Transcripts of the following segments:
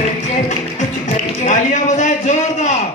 तालियां बजाए जोरदार।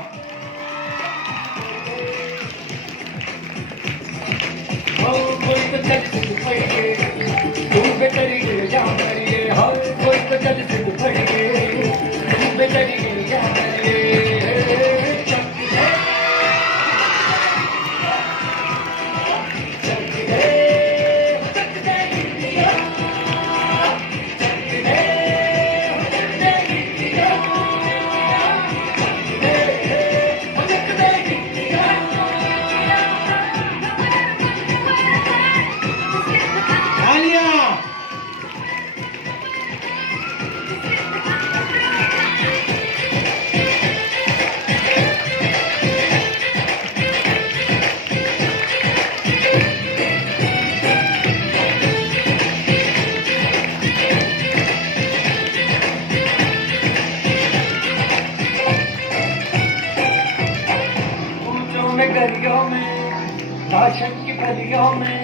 गरियों में भाषण की परियों में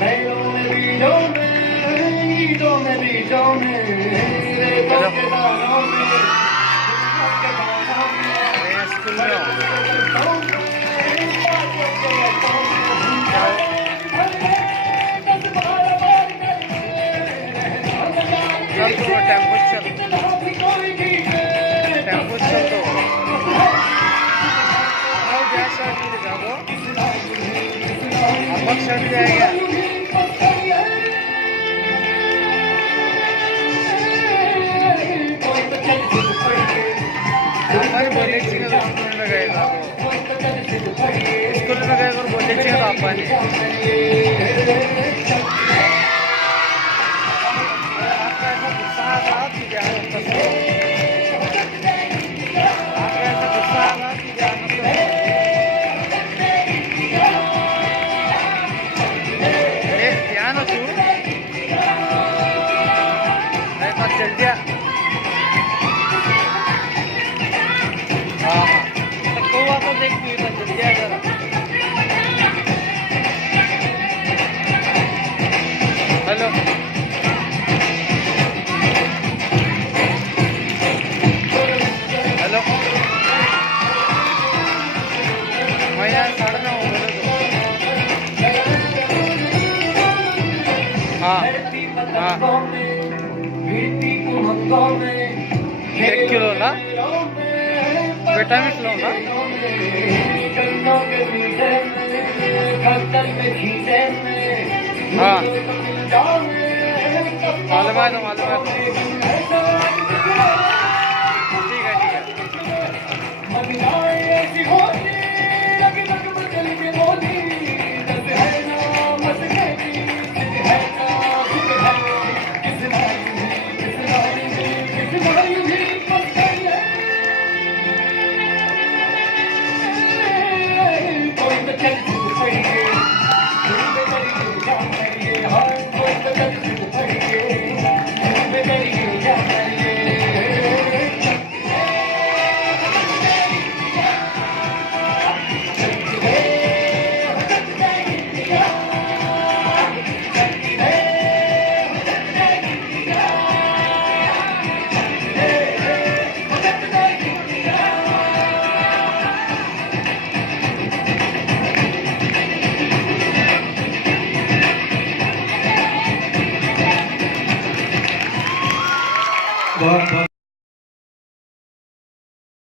बैलों में बीजों में ईदों में बीजों में रेतों के दानों में के दानों बोले स्कूल में गए और बोले पापा ने आपका ऐसा गुस्सा था कि आपका ऐसा गुस्सा था कि ध्यान चल गया। हाँ हाँ तो कौआ तो देख जल गया जरा। हेलो हेलो मैं यहाँ 9:30 बोले तो हाँ हाँ 1 किलो ना विटामिन लो ना हाँ मालूम है ठीक है बहुत